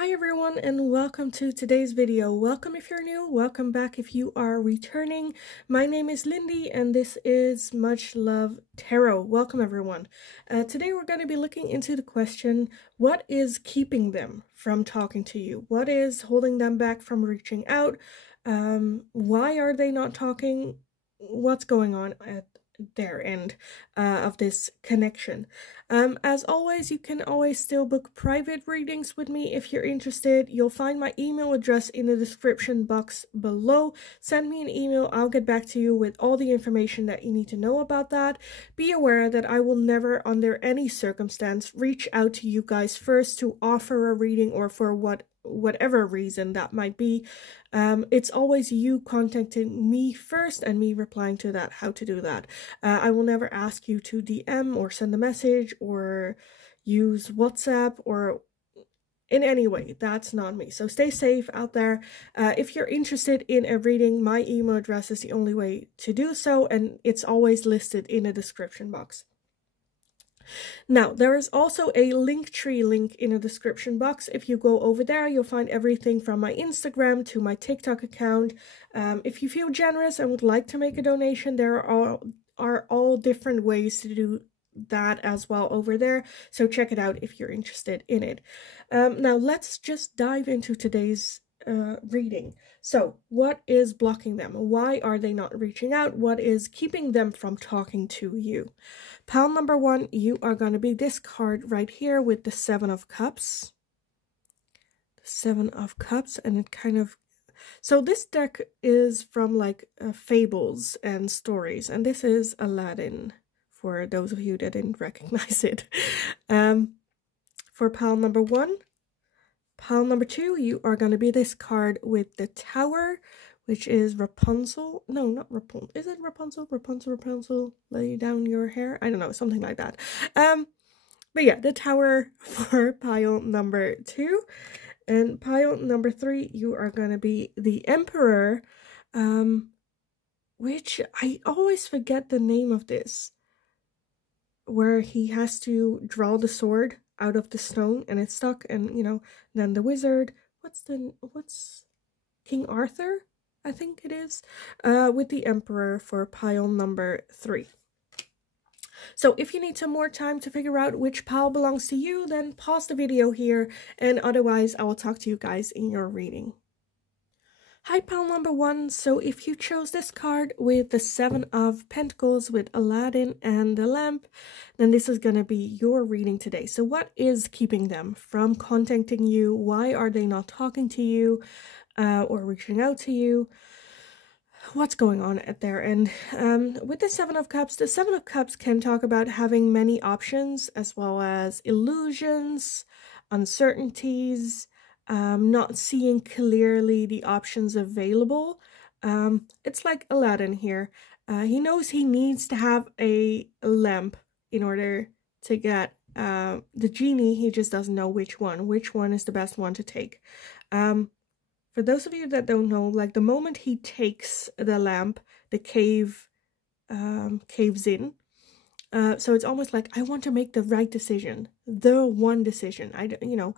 Hi everyone and welcome to today's video. Welcome if you're new, welcome back if you are returning. My name is Lindy and this is Much Love Tarot. Welcome everyone. Today we're going to be looking into the question, what is keeping them from talking to you? What is holding them back from reaching out? Why are they not talking? What's going on at their end of this connection? As always, you can always still book private readings with me if you're interested. You'll find my email address in the description box below. Send me an email, I'll get back to you with all the information that you need to know about that. Be aware that I will never under any circumstance reach out to you guys first to offer a reading or for whatever reason that might be. It's always you contacting me first and me replying to that, how to do that. I will never ask you to DM or send a message or use WhatsApp or in any way. That's not me. So stay safe out there. If you're interested in a reading, my email address is the only way to do so, and it's always listed in the description box. Now, there is also a Linktree link in the description box. If you go over there, you'll find everything from my Instagram to my TikTok account. If you feel generous and would like to make a donation, there are all different ways to do that as well over there. So check it out if you're interested in it. Now, let's just dive into today's reading. So what is blocking them? Why are they not reaching out? What is keeping them from talking to you? Pile number one, you are going to be this card right here with the Seven of Cups. The Seven of Cups, and it kind of... So this deck is from like fables and stories, and this is Aladdin, for those of you that didn't recognize it. For pile number one. Pile number two, you are going to be this card with the Tower, which is Rapunzel. No, not Rapunzel. Is it Rapunzel? Rapunzel, lay down your hair. I don't know, something like that. But yeah, the Tower for pile number two. And pile number three, you are going to be the Emperor, which I always forget the name of this, where he has to draw the sword out of the stone and it's stuck, and you know, then the wizard, what's King Arthur, I think it is, with the Emperor for pile number three. So if you need some more time to figure out which pile belongs to you, then pause the video here, and otherwise I will talk to you guys in your reading. Hi, pile number one. So if you chose this card with the Seven of Pentacles with Aladdin and the lamp, then this is going to be your reading today. So what is keeping them from contacting you? Why are they not talking to you or reaching out to you? What's going on at their end? With the Seven of Cups, the Seven of Cups can talk about having many options as well as illusions, uncertainties, not seeing clearly the options available. It's like Aladdin here. He knows he needs to have a lamp in order to get the genie. He just doesn't know which one is the best one to take. For those of you that don't know, like the moment he takes the lamp, the cave caves in. So it's almost like, I want to make the right decision, the one decision. You know,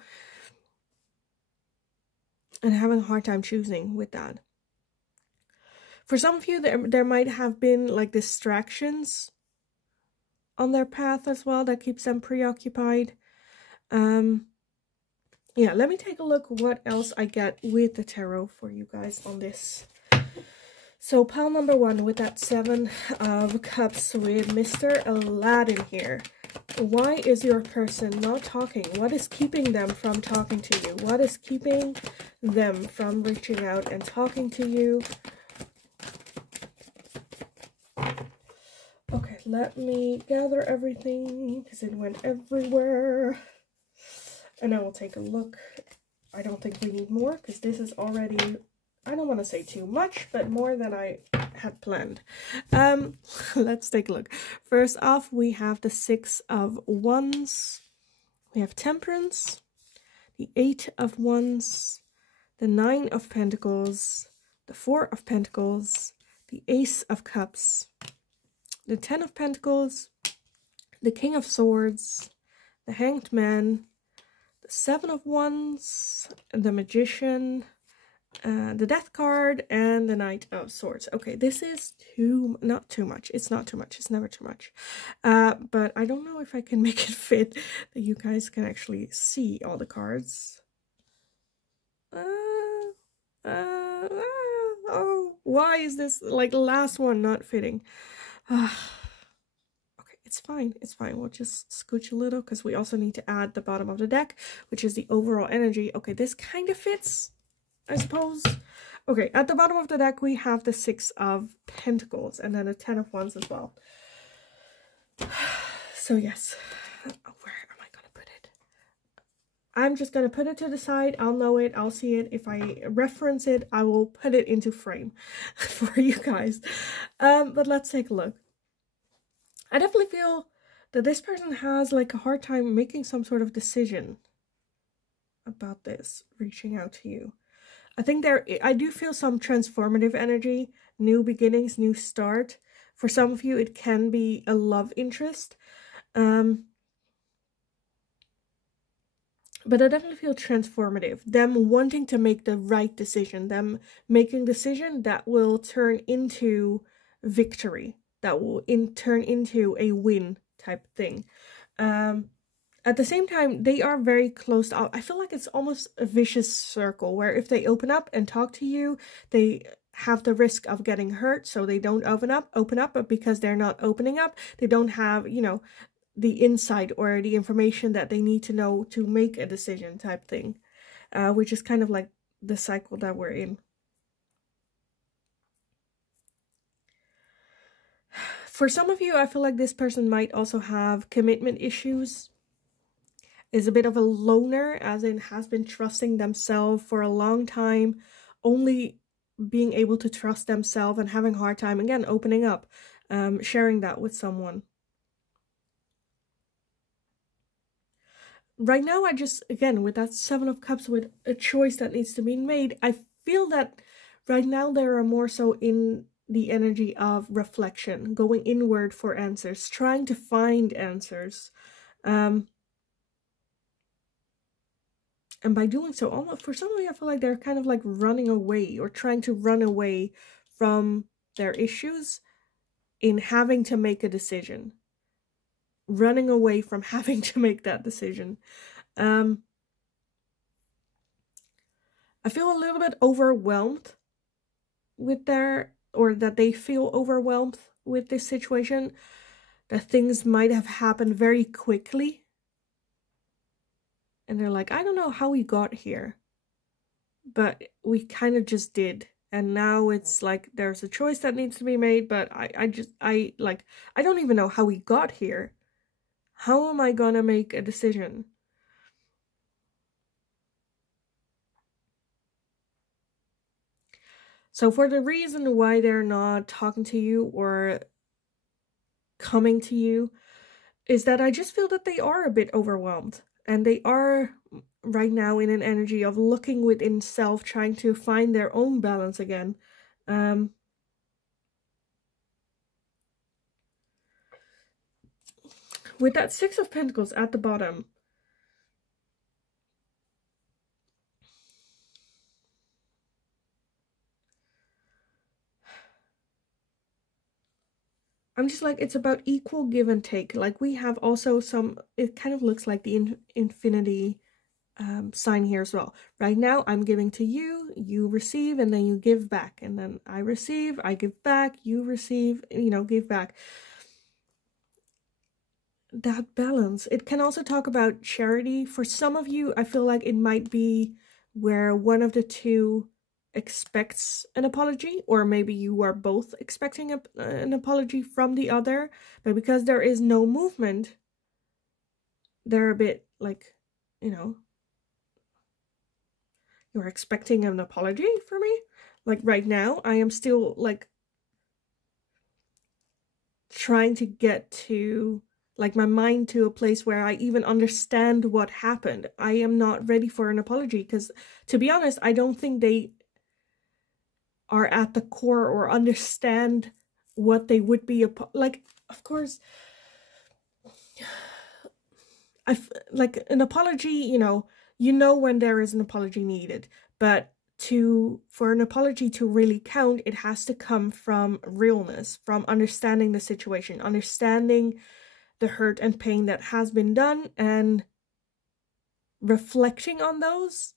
and having a hard time choosing with that. For some of you, there might have been like distractions on their path as well that keeps them preoccupied. Yeah, let me take a look what else I get with the tarot for you guys on this. So pile number one with that Seven of Cups with Mr. Aladdin here. Why is your person not talking? What is keeping them from talking to you? What is keeping them from reaching out and talking to you? Okay, let me gather everything because it went everywhere. And I will take a look. I don't think we need more because this is already, I don't want to say too much, but more than I had planned. Let's take a look. First off, we have the Six of Wands. We have Temperance, the Eight of Wands, the Nine of Pentacles, the Four of Pentacles, the Ace of Cups, the Ten of Pentacles, the King of Swords, the Hanged Man, the Seven of Wands, the Magician, the Death card, and the Knight of Swords. Okay, this is not too much. It's not too much. It's never too much. But I don't know if I can make it fit that you guys can actually see all the cards. Oh, why is this like the last one not fitting? Okay, it's fine. It's fine. We'll just scooch a little because we also need to add the bottom of the deck, which is the overall energy. Okay, this kind of fits, I suppose. Okay, at the bottom of the deck, we have the Six of Pentacles and then a Ten of Wands as well. So yes, where am I going to put it? I'm just going to put it to the side. I'll know it. I'll see it. If I reference it, I will put it into frame for you guys. But let's take a look. I definitely feel that this person has like a hard time making some sort of decision about this, reaching out to you. I think I do feel some transformative energy, new beginnings, new start. For some of you, it can be a love interest. But I definitely feel transformative. Them wanting to make the right decision. Them making a decision that will turn into victory. That will turn into a win type thing. At the same time, they are very closed off. I feel like it's almost a vicious circle where if they open up and talk to you, they have the risk of getting hurt. So they don't open up, but because they're not opening up, they don't have, you know, the insight or the information that they need to know to make a decision type thing, which is kind of like the cycle that we're in. For some of you, I feel like this person might also have commitment issues, is a bit of a loner, as in has been trusting themselves for a long time, only being able to trust themselves and having a hard time, again, opening up, sharing that with someone. Right now, I just, again, with that Seven of Cups, with a choice that needs to be made, I feel that right now they are more so in the energy of reflection, going inward for answers, trying to find answers. And by doing so, almost for some of you, I feel like they're kind of like running away or trying to run away from their issues in having to make a decision. Running away from having to make that decision. I feel a little bit overwhelmed with that they feel overwhelmed with this situation, that things might have happened very quickly. And they're like, I don't know how we got here, but we kind of just did. And now it's like, there's a choice that needs to be made, but I don't even know how we got here. How am I gonna make a decision? So for the reason why they're not talking to you or coming to you is that I just feel that they are a bit overwhelmed. And they are right now in an energy of looking within self, trying to find their own balance again. With that Six of Pentacles at the bottom, I'm just like, it's about equal give and take. Like we have also some, it kind of looks like the infinity sign here as well. Right now, I'm giving to you, you receive, and then you give back. And then I receive, I give back, you receive, you know, give back. That balance. It can also talk about charity. For some of you, I feel like it might be where one of the two expects an apology, or maybe you are both expecting an apology from the other, but because there is no movement, they're a bit like, you know, you're expecting an apology from me. Like right now, I am still like trying to get to like my mind to a place where I even understand what happened. I am not ready for an apology because, to be honest, I don't think they are at the core or understand what they would be. Like, of course, like an apology, you know, you know when there is an apology needed, but for an apology to really count, it has to come from realness, from understanding the situation, understanding the hurt and pain that has been done, and reflecting on those,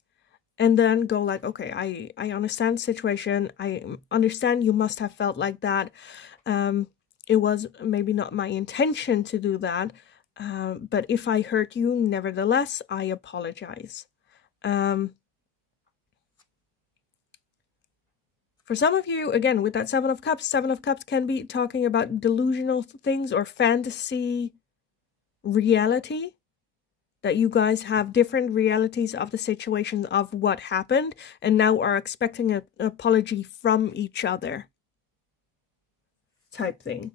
and then go like, okay, I understand the situation. I understand you must have felt like that. It was maybe not my intention to do that, but if I hurt you, nevertheless, I apologize. For some of you, again, with that Seven of Cups can be talking about delusional things or fantasy reality, that you guys have different realities of the situation of what happened and now are expecting an apology from each other type thing.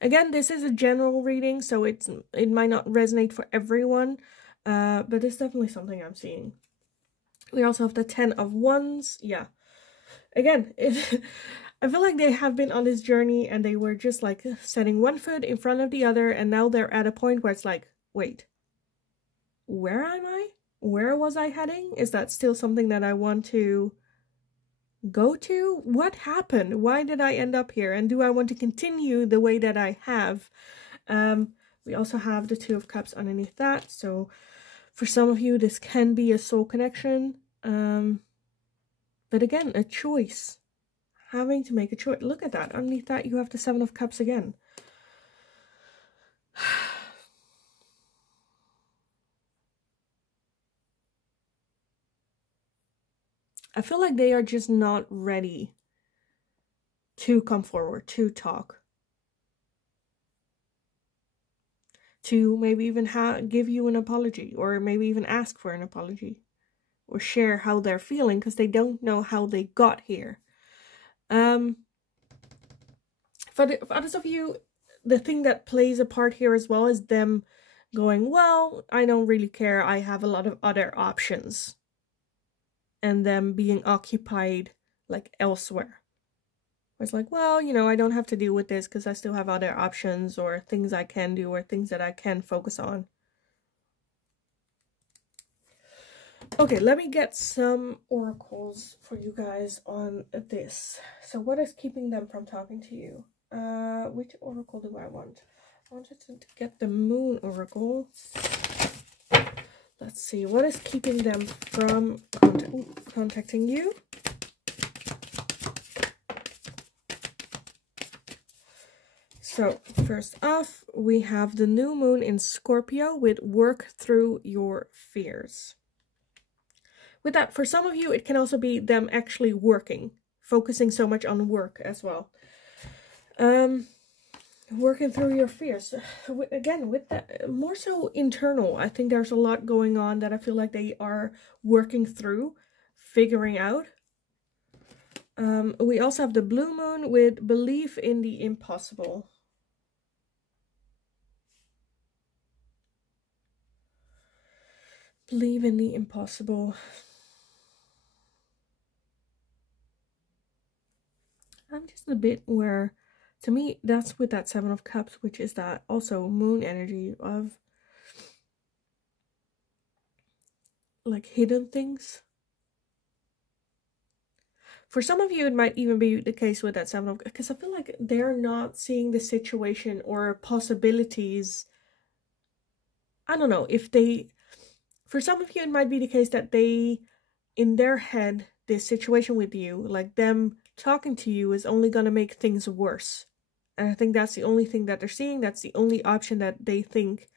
Again, this is a general reading, so it might not resonate for everyone, but it's definitely something I'm seeing. We also have the 10 of Wands. Yeah. Again, I feel like they have been on this journey and they were just like setting one foot in front of the other, and now they're at a point where it's like, wait, where am I? Where was I heading? Is that still something that I want to go to? What happened? Why did I end up here? And do I want to continue the way that I have? We also have the 2 of Cups underneath that. So for some of you, this can be a soul connection. But again, a choice. Having to make a choice. Look at that. Underneath that, you have the 7 of Cups again. I feel like they are just not ready to come forward, to talk. To maybe even give you an apology, or maybe even ask for an apology. Or share how they're feeling, because they don't know how they got here. For others of you, the thing that plays a part here as well is them going, well, I don't really care, I have a lot of other options. And them being occupied like elsewhere. It's like, well, you know, I don't have to deal with this because I still have other options or things I can do or things that I can focus on. Okay, let me get some oracles for you guys on this. So what is keeping them from talking to you? Which oracle do I want? I wanted to get the Moon oracle. Let's see, what is keeping them from contacting you? So first off, we have the new moon in Scorpio with work through your fears. With that, for some of you, it can also be them actually working, focusing so much on work as well. Working through your fears. Again, with that, more so internal. I think there's a lot going on that I feel like they are working through, figuring out. We also have the blue moon with belief in the impossible. Believe in the impossible. I'm just a bit where, to me, that's with that 7 of Cups, which is that also moon energy of like hidden things. For some of you, it might even be the case with that 7 of, because I feel like they're not seeing the situation or possibilities. I don't know if they, for some of you, it might be the case that they, in their head, this situation with you, like them talking to you, is only going to make things worse. And I think that's the only thing that they're seeing. That's the only option that they think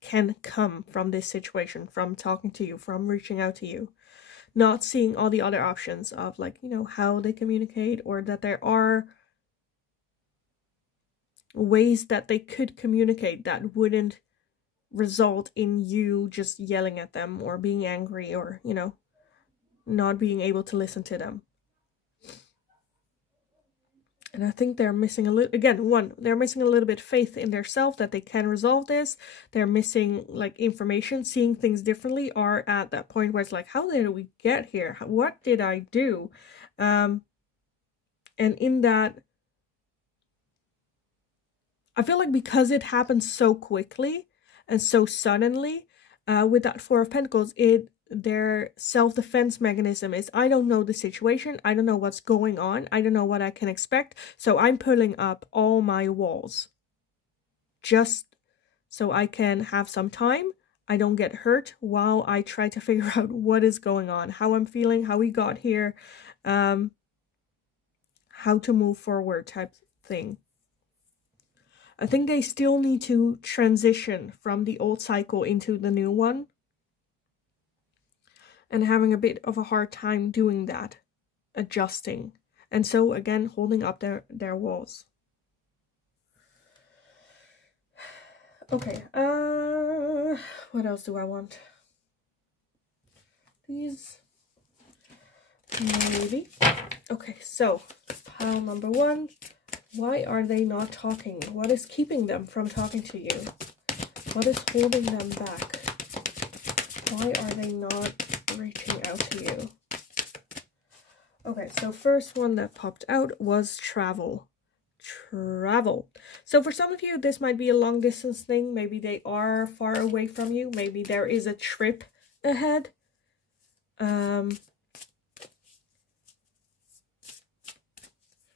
can come from this situation, from talking to you, from reaching out to you. Not seeing all the other options of, like, you know, how they communicate, or that there are ways that they could communicate that wouldn't result in you just yelling at them or being angry or, you know, not being able to listen to them. And I think they're missing a little, again, they're missing a little bit faith in themselves that they can resolve this. They're missing, like, information, seeing things differently, are at that point where it's like, how did we get here? What did I do? And in that, I feel like because it happened so quickly and so suddenly, with that Four of Pentacles, their self-defense mechanism is, I don't know the situation, I don't know what's going on, I don't know what I can expect, so I'm pulling up all my walls just so I can have some time, I don't get hurt while I try to figure out what is going on, how I'm feeling, how we got here, how to move forward type thing. I think they still need to transition from the old cycle into the new one, and having a bit of a hard time doing that, adjusting, and so again holding up their walls. Okay, what else do I want? These, maybe. Okay, so pile number 1. Why are they not talking? What is keeping them from talking to you? What is holding them back? Why are they not reaching out to you? Okay, so first one that popped out was travel. Travel. So for some of you, this might be a long distance thing. Maybe they are far away from you. Maybe there is a trip ahead.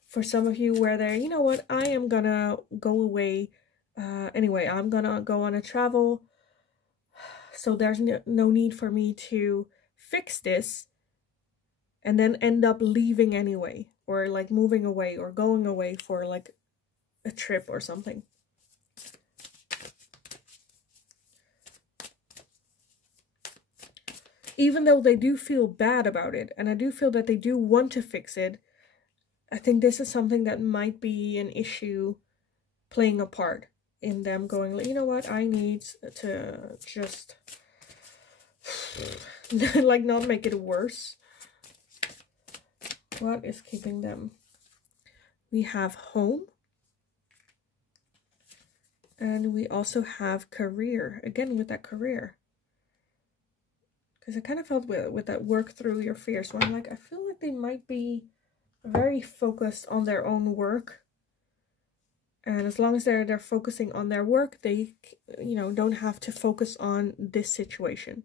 For some of you where they're, you know what, I am gonna go away anyway, I'm gonna go on a travel, so there's no need for me to fix this and then end up leaving anyway, or like moving away or going away for like a trip or something. Even though they do feel bad about it, and I do feel that they do want to fix it, I think this is something that might be an issue playing a part in them going, like, you know what, I need to just like not make it worse. What is keeping them? We have home. And we also have career. Again, with that career. Because I kind of felt with that work through your fears, where I'm like, I feel like they might be very focused on their own work. And as long as they're focusing on their work, they, you know, don't have to focus on this situation.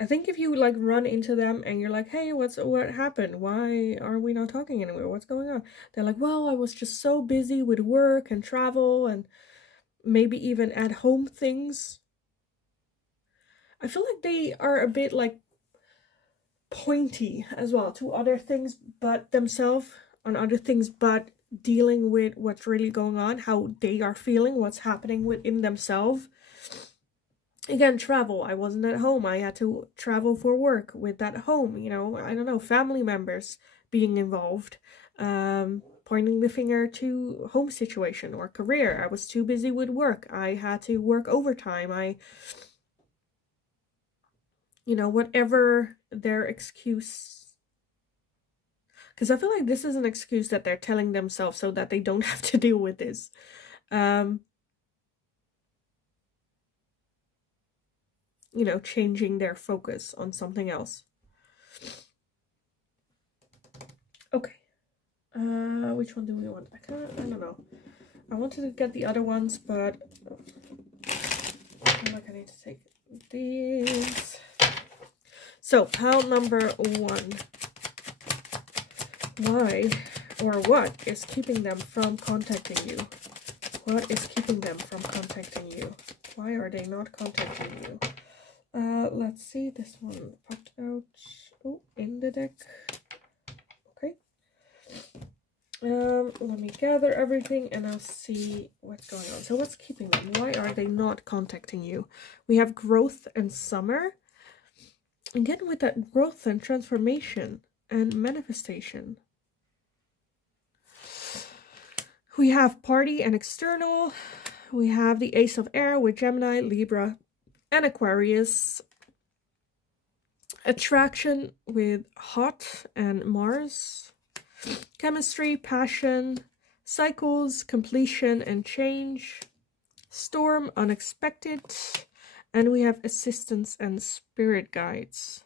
I think if you like run into them and you're like, hey, what happened? Why are we not talking anymore? What's going on? They're like, well, I was just so busy with work and travel and maybe even at home things. I feel like they are a bit like pointy as well to other things but themselves, on other things but dealing with what's really going on, how they are feeling, what's happening within themselves. Again, travel. I wasn't at home. I had to travel for work with that home, you know, I don't know, family members being involved, pointing the finger to home situation or career. I was too busy with work. I had to work overtime. You know, whatever their excuse. Because I feel like this is an excuse that they're telling themselves so that they don't have to deal with this. You know, changing their focus on something else. Okay. Which one do we want? I don't know. I wanted to get the other ones, but I feel like I need to take these. So, pile number 1. Why or what is keeping them from contacting you? What is keeping them from contacting you? Why are they not contacting you? Let's see, this one popped out. Oh, in the deck. Okay. Let me gather everything and I'll see what's going on. So what's keeping them? Why are they not contacting you? We have growth and summer. Again, with that growth and transformation and manifestation. We have party and external. We have the Ace of Air with Gemini, Libra, and Aquarius. Attraction with hot and Mars. Chemistry, passion, cycles, completion and change. Storm, unexpected. And we have assistance and spirit guides.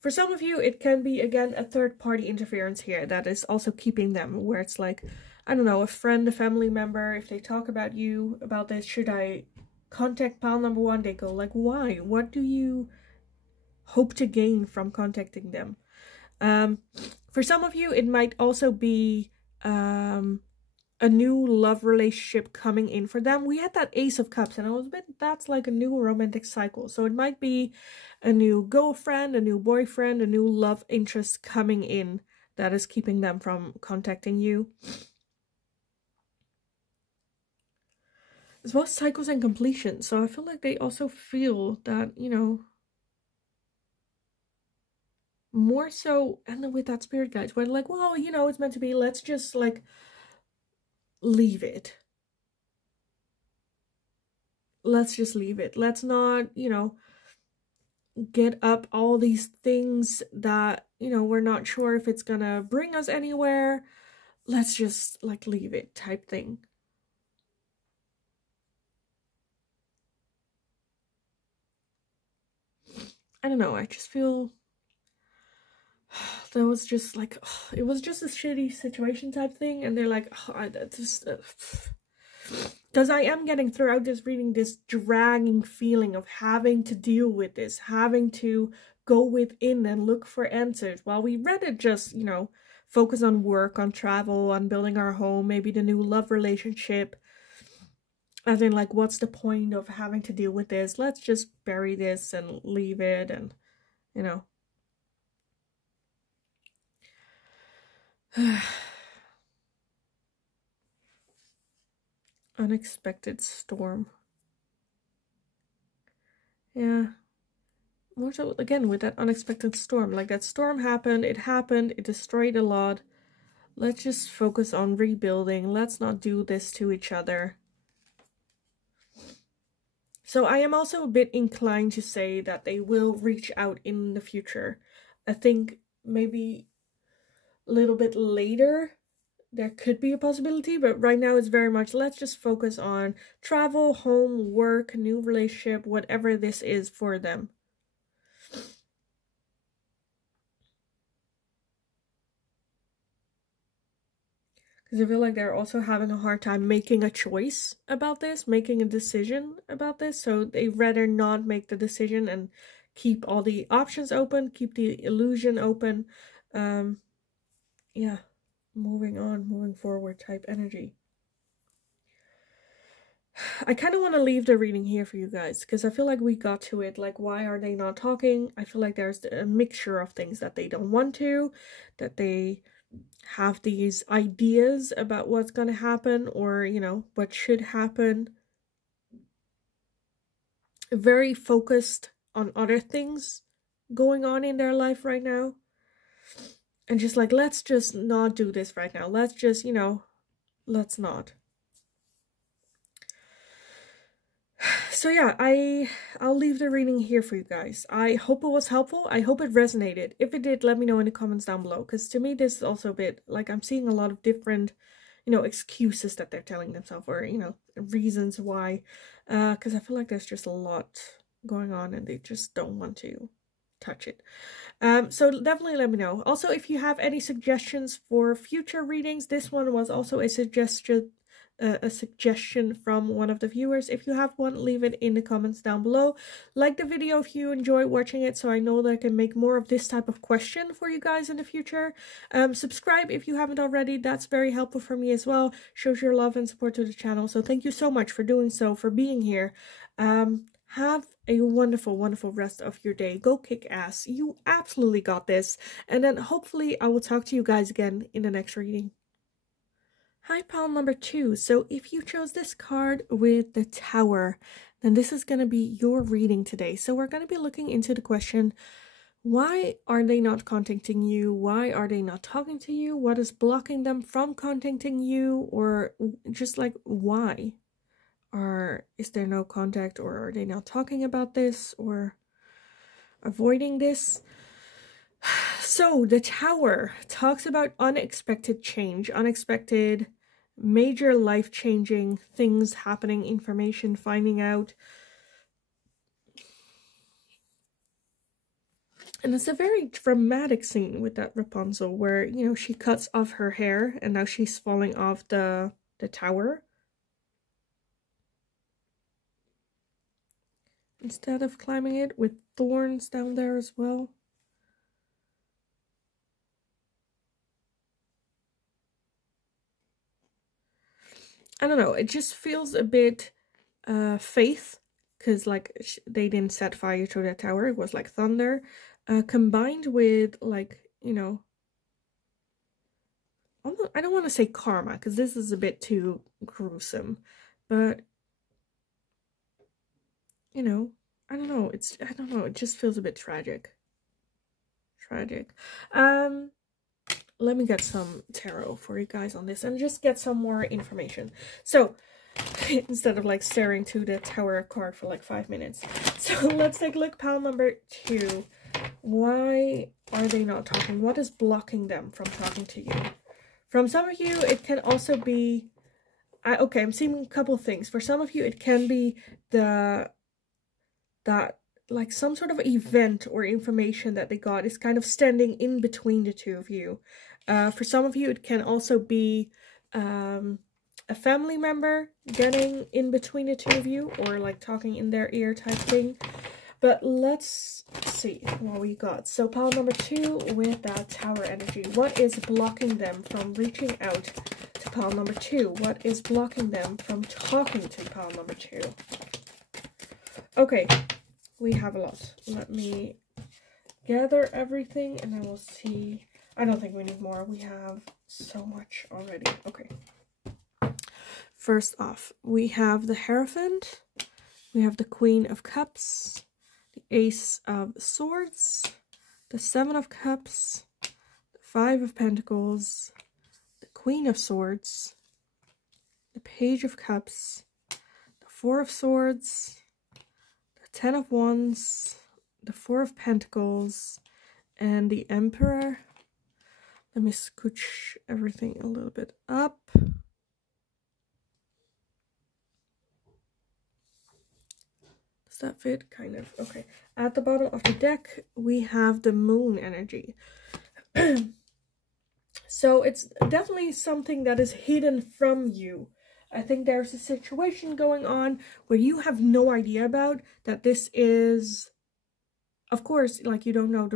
For some of you, it can be, again, a third-party interference here that is also keeping them, where it's like, I don't know, a friend, a family member, if they talk about you, about this, should I contact pal number one? They go like, why? What do you hope to gain from contacting them? For some of you, it might also be a new love relationship coming in for them. We had that Ace of Cups, and I was a bit, that's like a new romantic cycle. So it might be a new girlfriend, a new boyfriend, a new love interest coming in that is keeping them from contacting you. As well as cycles and completion. So I feel like they also feel that, you know, more so, and then with that spirit guides, where like, well, you know, it's meant to be, let's just like leave it. Let's just leave it. Let's not, you know, get up all these things that, you know, we're not sure if it's gonna bring us anywhere. Let's just like leave it type thing. I don't know, I just feel that was just like, it was just a shitty situation type thing, and they're like, because I am getting throughout this reading this dragging feeling of having to deal with this, having to go within and look for answers. While we read it just, you know, focus on work, on travel, on building our home, maybe the new love relationship. As in, like, what's the point of having to deal with this? Let's just bury this and leave it, and, you know. Unexpected storm. Yeah. More so, again, with that unexpected storm. Like, that storm happened, it destroyed a lot. Let's just focus on rebuilding. Let's not do this to each other. So I am also a bit inclined to say that they will reach out in the future. I think maybe a little bit later there could be a possibility, but right now it's very much, let's just focus on travel, home, work, new relationship, whatever this is for them. Because I feel like they're also having a hard time making a choice about this, making a decision about this. So they rather not make the decision and keep all the options open, keep the illusion open. Yeah, moving on, moving forward type energy. I kind of want to leave the reading here for you guys, because I feel like we got to it. Like, why are they not talking? I feel like there's a mixture of things that they don't want to, that they have these ideas about what's going to happen, or, you know, what should happen. Very focused on other things going on in their life right now. And just like, let's just not do this right now. Let's just, you know, let's not. So yeah, I'll leave the reading here for you guys. I hope it was helpful. I hope it resonated. If it did, let me know in the comments down below. Because to me, this is also a bit, like, I'm seeing a lot of different, you know, excuses that they're telling themselves, or, you know, reasons why. Because I feel like there's just a lot going on and they just don't want to touch it. So definitely let me know. Also, if you have any suggestions for future readings, this one was also a suggestion from one of the viewers. If you have one, leave it in the comments down below. Like the video if you enjoy watching it, so I know that I can make more of this type of question for you guys in the future. Subscribe if you haven't already. That's very helpful for me as well. Shows your love and support to the channel. So thank you so much for doing so, for being here. Have a wonderful, wonderful rest of your day. Go kick ass. You absolutely got this. And then hopefully I will talk to you guys again in the next reading. Hi, pile number 2. So if you chose this card with the Tower, then this is going to be your reading today. So we're going to be looking into the question, why are they not contacting you? Why are they not talking to you? What is blocking them from contacting you? Or just like, why? Or is there no contact? Or are they not talking about this? Or avoiding this? So the Tower talks about unexpected change, unexpected, major life-changing things happening, information, finding out. And it's a very dramatic scene with that Rapunzel where, you know, she cuts off her hair and now she's falling off the tower. Instead of climbing it with thorns down there as well. I don't know, it just feels a bit faith, because like they didn't set fire to that tower, it was like thunder, combined with like, you know, almost, I don't want to say karma because this is a bit too gruesome, but you know, I don't know, it just feels a bit tragic. Let me get some tarot for you guys on this and just get some more information. So instead of like staring to the tower card for like 5 minutes. So let's take a look. Pile number 2. Why are they not talking? What is blocking them from talking to you? From some of you, it can also be... okay, I'm seeing a couple things. For some of you, it can be that like some sort of event or information that they got is kind of standing in between the two of you. For some of you, it can also be a family member getting in between the two of you, or like talking in their ear type thing. But let's see what we got. So pile number 2 with that tower energy. What is blocking them from reaching out to pile number 2? What is blocking them from talking to pile number 2? Okay, we have a lot. Let me gather everything and then we'll see. I don't think we need more. We have so much already. Okay. First off, we have the Hierophant. We have the Queen of Cups. The Ace of Swords. The 7 of Cups. The 5 of Pentacles. The Queen of Swords. The Page of Cups. The 4 of Swords. The 10 of Wands. The 4 of Pentacles. And the Emperor. Let me scooch everything a little bit up. Does that fit? Kind of. Okay. At the bottom of the deck, we have the Moon energy. So it's definitely something that is hidden from you. I think there's a situation going on where you have no idea about that. This is, of course, like you don't know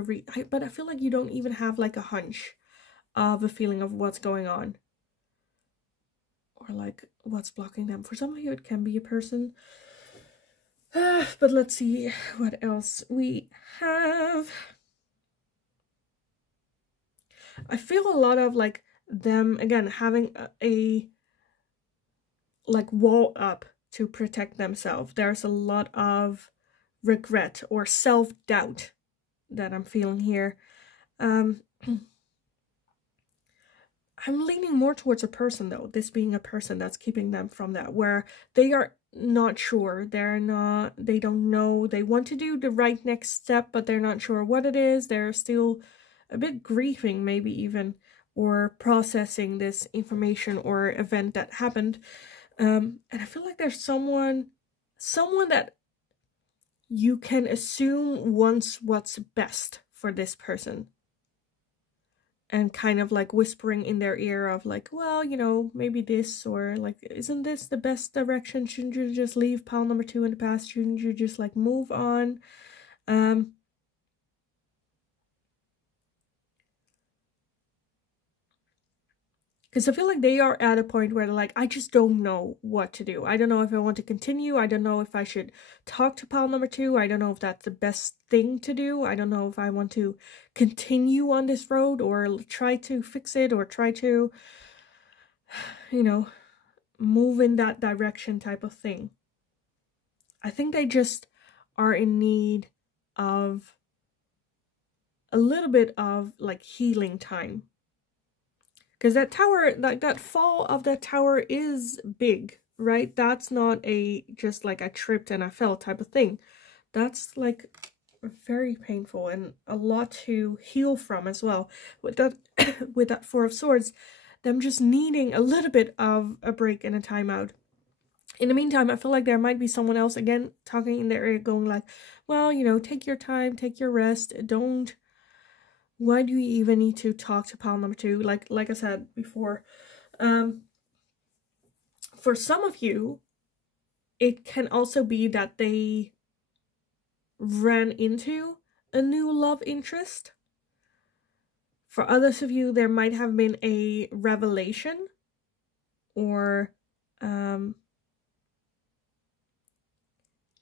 but I feel like you don't even have like a hunch of a feeling of what's going on, or like what's blocking them. For some of you, it can be a person. But let's see what else we have. I feel a lot of like them again having a like wall up to protect themselves. There's a lot of regret or self-doubt that I'm feeling here. I'm leaning more towards a person though, this being a person that's keeping them from that, where they are not sure, they don't know, they want to do the right next step, but they're not sure what it is. They're still a bit grieving, maybe even, or processing this information or event that happened. And I feel like there's someone that you can assume wants what's best for this person. And kind of like whispering in their ear of like, well, you know, maybe this, or like, isn't this the best direction? Shouldn't you just leave pile number 2 in the past? Shouldn't you just like move on? Because I feel like they are at a point where they're like, I just don't know what to do. I don't know if I want to continue. I don't know if I should talk to pile number 2. I don't know if that's the best thing to do. I don't know if I want to continue on this road or try to fix it or try to, you know, move in that direction type of thing. I think they just are in need of a little bit of like healing time. Because that tower, like that fall of that tower is big, right? That's not just like I tripped and I fell type of thing. That's like very painful and a lot to heal from as well. With that, with that 4 of Swords, them just needing a little bit of a break and a timeout. In the meantime, I feel like there might be someone else again talking in the area going like, well, you know, take your time, take your rest. Don't, why do you even need to talk to pile number 2? Like I said before, for some of you, it can also be that they ran into a new love interest. For others of you, there might have been a revelation or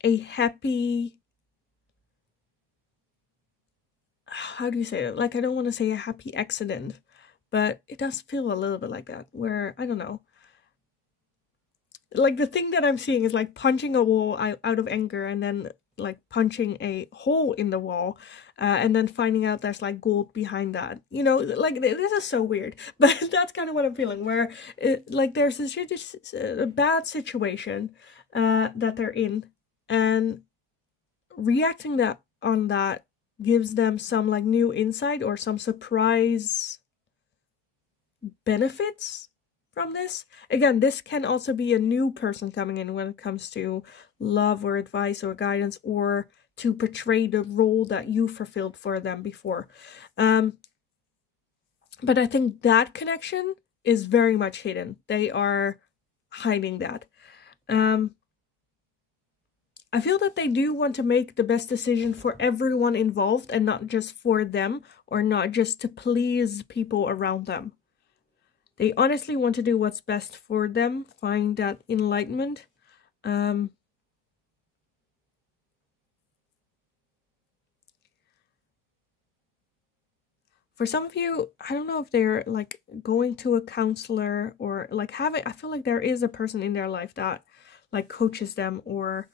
a happy, how do you say it? Like, I don't want to say a happy accident, but it does feel a little bit like that, where, I don't know. Like, the thing that I'm seeing is like punching a wall out of anger, and then like punching a hole in the wall, and then finding out there's like gold behind that. You know, like, this is so weird, but that's kind of what I'm feeling, where like there's this a bad situation that they're in, and reacting on that gives them some like new insight or some surprise benefits from this. Again, this can also be a new person coming in when it comes to love or advice or guidance, or to portray the role that you fulfilled for them before. But I think that connection is very much hidden. They are hiding that. I feel that they do want to make the best decision for everyone involved, and not just for them, or not just to please people around them. They honestly want to do what's best for them, find that enlightenment. For some of you, I don't know if they're like going to a counselor, or like I feel like there is a person in their life that like coaches them, or,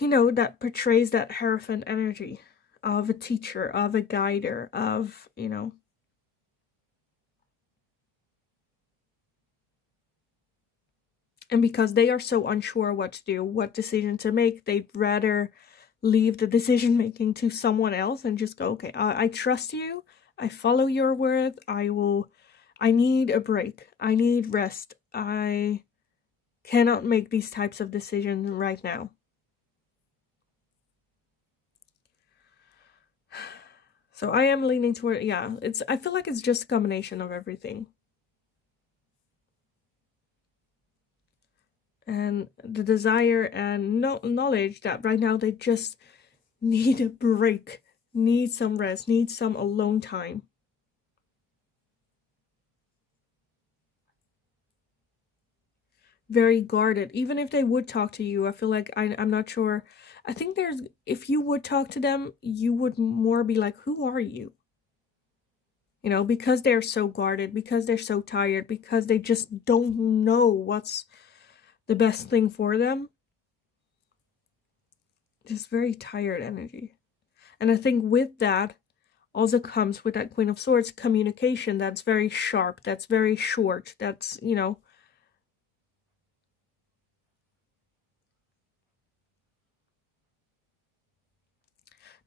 you know, that portrays that Hierophant energy of a teacher, of a guider, of, you know. And because they are so unsure what to do, what decision to make, they'd rather leave the decision making to someone else and just go, okay, I trust you, I follow your word, I need a break, I need rest, I cannot make these types of decisions right now. So I am leaning toward, yeah, I feel like it's just a combination of everything. And the desire and knowledge that right now they just need a break, need some rest, need some alone time. Very guarded. Even if they would talk to you, I feel like I'm not sure. I think if you would talk to them, you would more be like, who are you? You know, because they're so guarded, because they're so tired, because they just don't know what's the best thing for them. Just very tired energy. And I think with that also comes, with that Queen of Swords, communication that's very sharp, that's very short, that's, you know,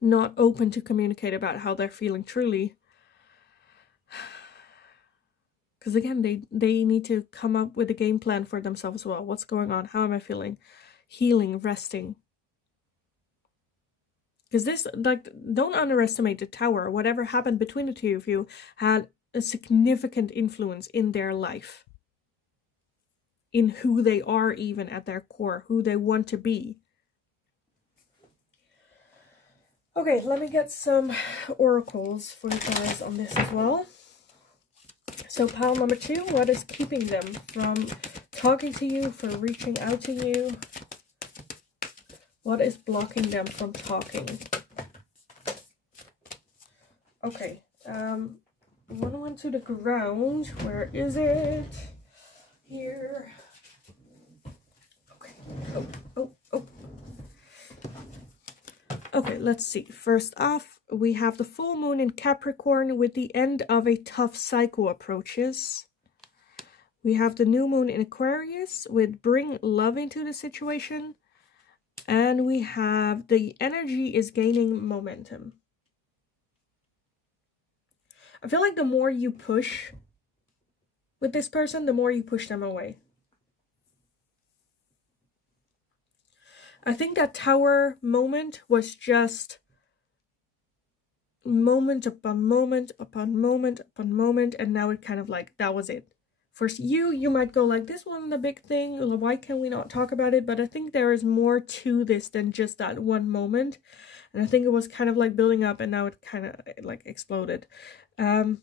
not open to communicate about how they're feeling truly. Because again, they need to come up with a game plan for themselves as well. What's going on? How am I feeling? Healing, resting. Because this, like, don't underestimate the Tower. Whatever happened between the two of you had a significant influence in their life. In who they are, even at their core. Who they want to be. Okay, let me get some oracles for you guys on this as well. So pile number 2, what is keeping them from talking to you, from reaching out to you? What is blocking them from talking? Okay, one went to the ground. Where is it? Here. Okay, oh. Okay, let's see. First off, we have the full moon in Capricorn with the end of a tough cycle approaches. We have the new moon in Aquarius with bring love into the situation. And we have the energy is gaining momentum. I feel like the more you push with this person, the more you push them away. I think that tower moment was just moment upon moment upon moment upon moment, and now it kind of like, that was it. For you might go like, this wasn't a big thing, why can we not talk about it? But I think there is more to this than just that one moment. And I think it was kind of like building up, and now it kind of like exploded. I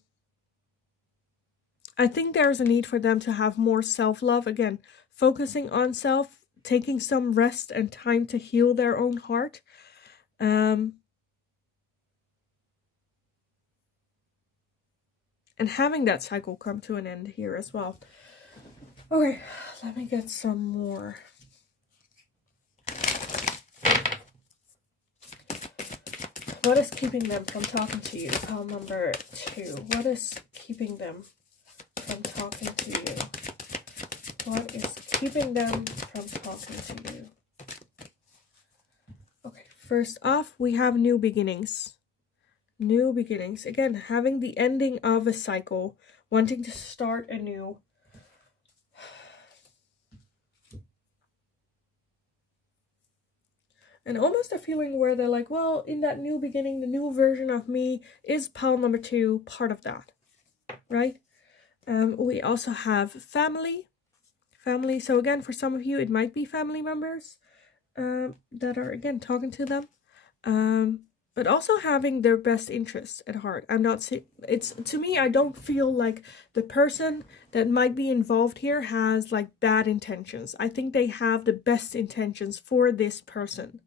think there's a need for them to have more self-love. Again, focusing on self, taking some rest and time to heal their own heart. And having that cycle come to an end here as well. Okay, let me get some more. What is keeping them from talking to you? Pile number 2. What is keeping them from talking to you? What is keeping them from talking to you? Okay, first off, we have new beginnings. New beginnings. Again, having the ending of a cycle, wanting to start anew. And almost a feeling where they're like, well, in that new beginning, the new version of me, is pile number 2 part of that, right? We also have family. Family. So again, for some of you, it might be family members that are, again, talking to them. But also having their best interests at heart. I'm not saying, it's, to me, I don't feel like the person that might be involved here has like bad intentions. I think they have the best intentions for this person.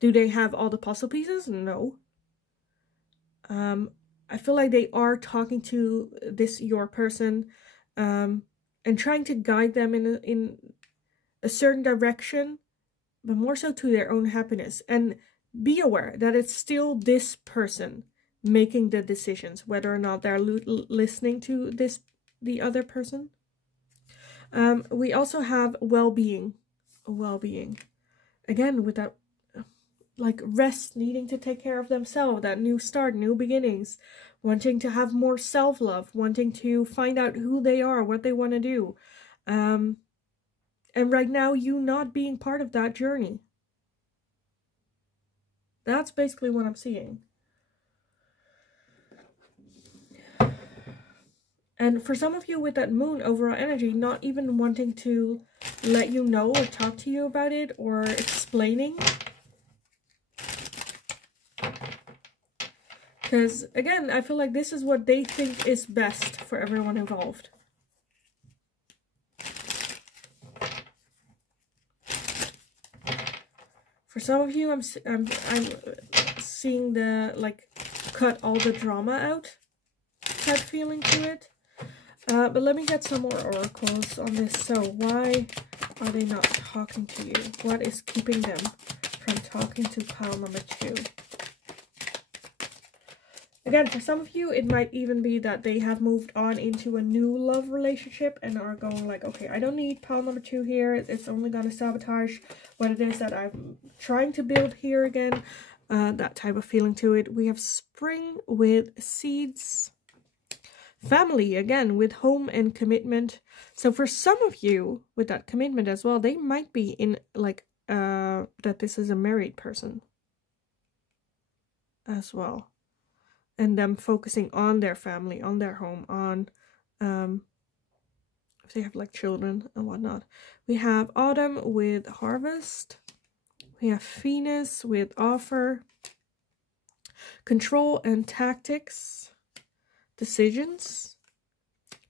Do they have all the puzzle pieces? No. I feel like they are talking to your person, and trying to guide them in a certain direction, but more so to their own happiness. And be aware that it's still this person making the decisions, whether or not they're listening to the other person. We also have well-being. Well-being. Again, with that, like, rest, needing to take care of themselves, that new start, new beginnings, wanting to have more self-love, wanting to find out who they are, what they want to do. And right now, you not being part of that journey. That's basically what I'm seeing. And for some of you with that moon overall energy, not even wanting to let you know or talk to you about it or explaining. Because, again, I feel like this is what they think is best for everyone involved. For some of you, I'm seeing the, like, cut all the drama out type feeling to it. But let me get some more oracles on this. So, why are they not talking to you? What is keeping them from talking to pile number 2? Again, for some of you, it might even be that they have moved on into a new love relationship and are going like, okay, I don't need pile number 2 here. It's only going to sabotage what it is that I'm trying to build here again. That type of feeling to it. We have spring with seeds. Family, again, with home and commitment. So for some of you, with that commitment as well, they might be in, like, that this is a married person as well. And them focusing on their family, on their home, on, if they have, like, children and whatnot. We have autumn with harvest. We have Venus with offer. Control and tactics. Decisions,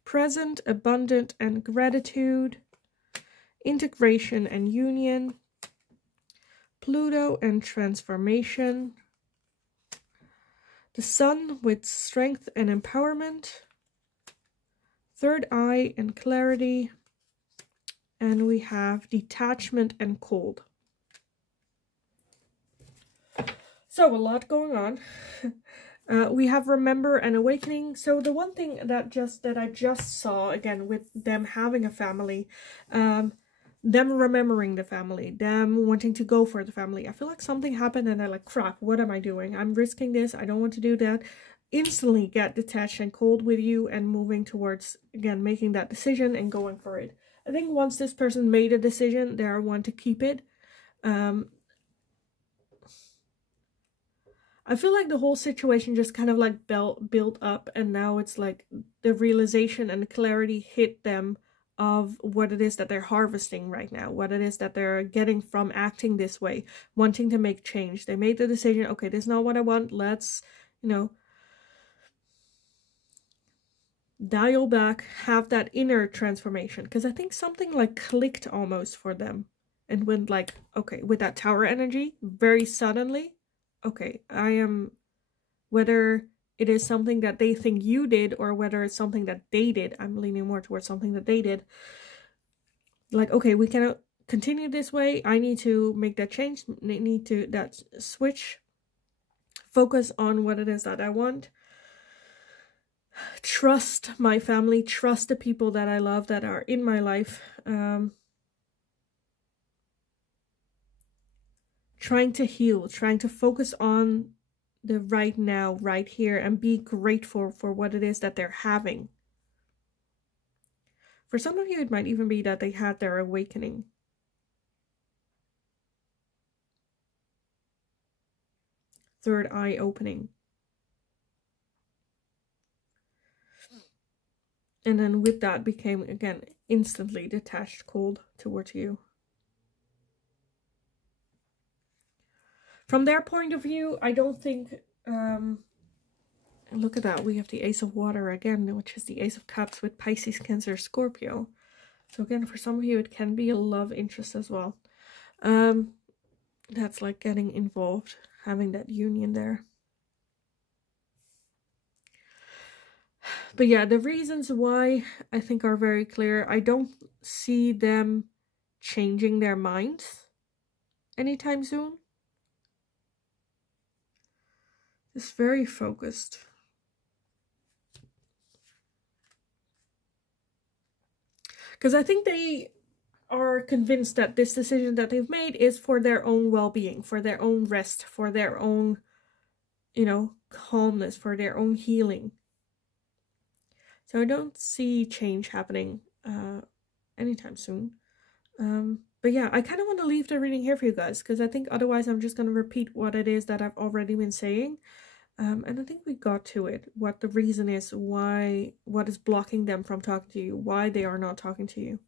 present, abundant, and gratitude, integration and union, Pluto and transformation, the sun with strength and empowerment, third eye and clarity, and we have detachment and cold. So a lot going on. We have remember and awakening. So the one thing that I just saw, again, with them having a family, them remembering the family, them wanting to go for the family. I feel like something happened and they're like, crap, what am I doing? I'm risking this. I don't want to do that. Instantly get detached and cold with you and moving towards, again, making that decision and going for it. I think once this person made a decision, they want to keep it. I feel like the whole situation just kind of like built up, and now it's like the realization and the clarity hit them of what it is that they're harvesting right now, what it is that they're getting from acting this way, wanting to make change. They made the decision, okay, this is not what I want. Let's, you know, dial back, have that inner transformation. Because I think something like clicked almost for them and went like, okay, with that tower energy, very suddenly, okay, I am, whether it is something that they think you did or whether it's something that they did, I'm leaning more towards something that they did. Like, okay, we cannot continue this way. I need to make that change, need to that switch, focus on what it is that I want. Trust my family, trust the people that I love that are in my life. Trying to heal, trying to focus on the right now, right here, and be grateful for what it is that they're having. For some of you, it might even be that they had their awakening. Third eye opening. And then with that became, again, instantly detached, cold towards you. From their point of view, I don't think, look at that, we have the Ace of Water again, which is the Ace of Cups with Pisces, Cancer, Scorpio. So again, for some of you, it can be a love interest as well. That's like getting involved, having that union there. But yeah, the reasons why I think are very clear. I don't see them changing their minds anytime soon. Just very focused. Because I think they are convinced that this decision that they've made is for their own well-being, for their own rest, for their own, you know, calmness, for their own healing. So I don't see change happening anytime soon. But yeah, I kind of want to leave the reading here for you guys, because I think otherwise I'm just going to repeat what it is that I've already been saying. And I think we got to it, what the reason is, why, what is blocking them from talking to you, why they are not talking to you.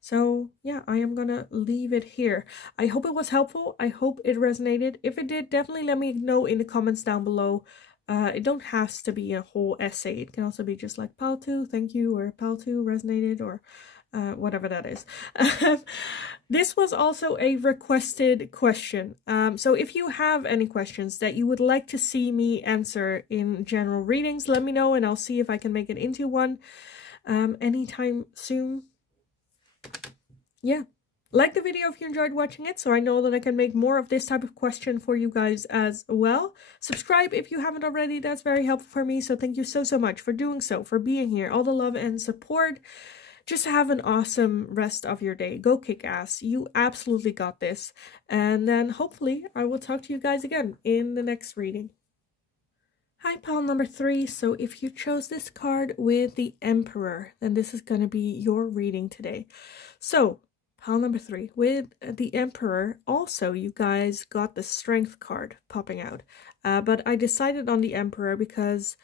So yeah, I am gonna leave it here. I hope it was helpful. I hope it resonated. If it did, definitely let me know in the comments down below. It don't have to be a whole essay. It can also be just like pal 2, thank you, or pal 2 resonated, or whatever that is. This was also a requested question. So if you have any questions that you would like to see me answer in general readings, let me know and I'll see if I can make it into one anytime soon. Yeah, like the video if you enjoyed watching it, so I know that I can make more of this type of question for you guys as well. Subscribe if you haven't already. That's very helpful for me, so thank you so much for doing so, for being here, all the love and support. Just have an awesome rest of your day. Go kick ass. You absolutely got this. And then hopefully I will talk to you guys again in the next reading. Hi, pal number 3. So if you chose this card with the Emperor, then this is going to be your reading today. So, pal number 3, with the Emperor, also you guys got the Strength card popping out. But I decided on the Emperor because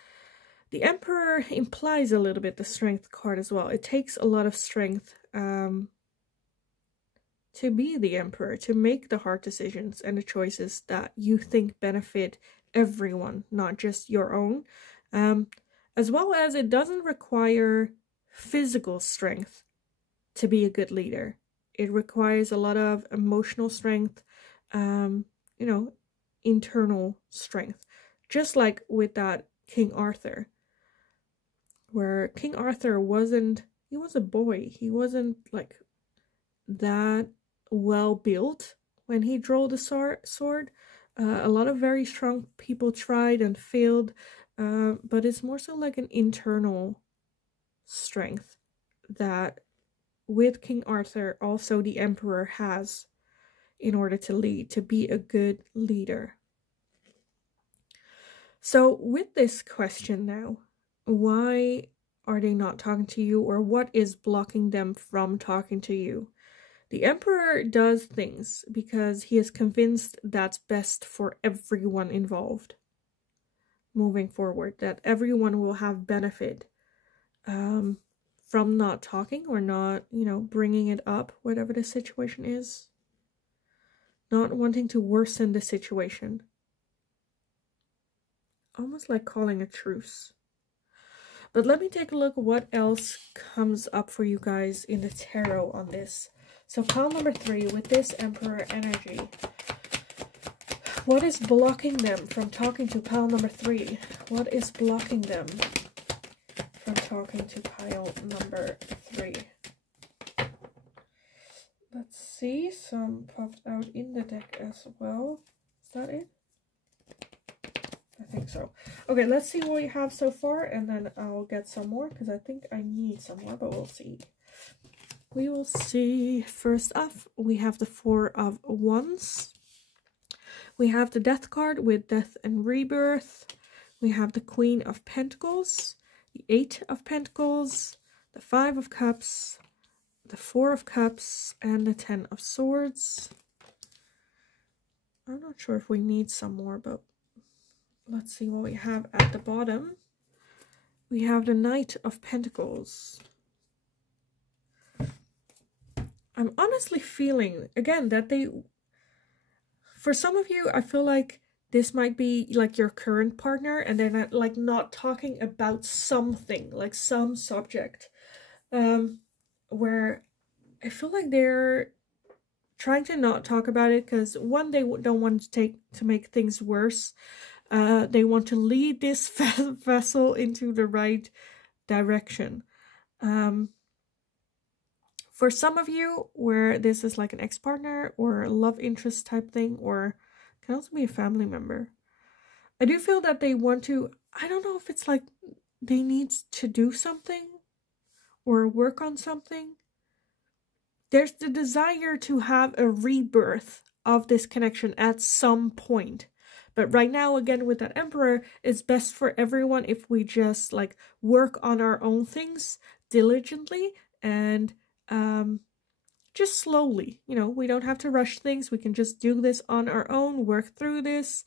the Emperor implies a little bit the Strength card as well. It takes a lot of strength to be the Emperor, to make the hard decisions and the choices that you think benefit everyone, not just your own. As well as it doesn't require physical strength to be a good leader. It requires a lot of emotional strength, you know, internal strength. Just like with that King Arthur, where King Arthur wasn't, he was a boy. He wasn't like that well built when he drew the sword. A lot of very strong people tried and failed, but it's more so like an internal strength that with King Arthur also the Emperor has in order to lead, to be a good leader. So with this question now, why are they not talking to you, or what is blocking them from talking to you? The Emperor does things because he is convinced that's best for everyone involved moving forward, that everyone will have benefit from not talking or not, bringing it up, whatever the situation is. Not wanting to worsen the situation. Almost like calling a truce. But let me take a look at what else comes up for you guys in the tarot on this. So pile number 3 with this Emperor energy. What is blocking them from talking to pile number 3? What is blocking them from talking to pile number 3? Let's see. Some popped out in the deck as well. Is that it? I think so. Okay, let's see what we have so far, and then I'll get some more, because I think I need some more, but we'll see. We will see. First off, we have the 4 of Wands. We have the Death card with Death and Rebirth. We have the Queen of Pentacles, the 8 of Pentacles, the 5 of Cups, the 4 of Cups, and the 10 of Swords. I'm not sure if we need some more, but let's see what we have at the bottom. We have the Knight of Pentacles. I'm honestly feeling, again, that for some of you, I feel like this might be like your current partner, and they're not talking about something, like some subject, where I feel like they're trying to not talk about it because, one, they don't want to make things worse. They want to lead this vessel into the right direction. For some of you, where this is like an ex-partner or a love interest type thing, or can also be a family member, I do feel that they want to, I don't know if it's like they need to do something or work on something. There's the desire to have a rebirth of this connection at some point. But right now, again, with that Emperor, it's best for everyone if we just like work on our own things diligently and just slowly. We don't have to rush things. We can just do this on our own, work through this.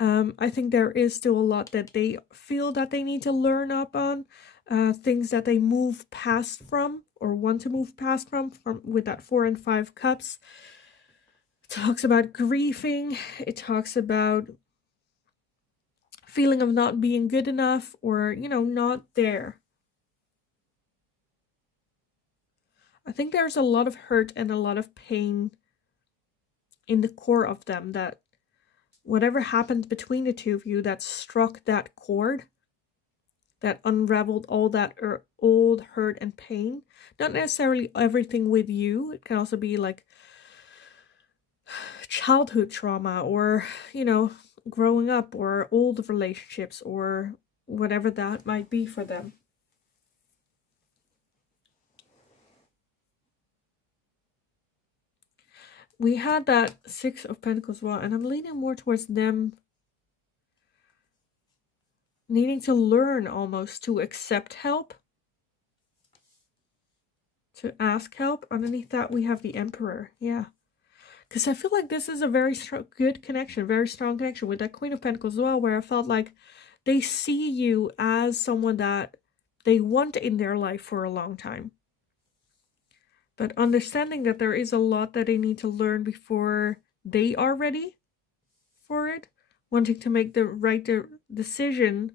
I think there is still a lot that they feel that they need to learn up on, things that they move past from or want to move past from with that 4 and 5 cups. It talks about grieving. It talks about feeling of not being good enough, or, not there. I think there's a lot of hurt and a lot of pain in the core of them, that whatever happened between the two of you that struck that chord, that unraveled all that old hurt and pain. Not necessarily everything with you. It can also be like childhood trauma, or, growing up, or old relationships, or whatever that might be for them. We had that 6 of Pentacles as well, and I'm leaning more towards them needing to learn almost to accept help, to ask help. Underneath that, we have the Emperor. Yeah. Because I feel like this is a very good connection, very strong connection with that Queen of Pentacles as well, where I felt like they see you as someone that they want in their life for a long time. But understanding that there is a lot that they need to learn before they are ready for it. Wanting to make the right decision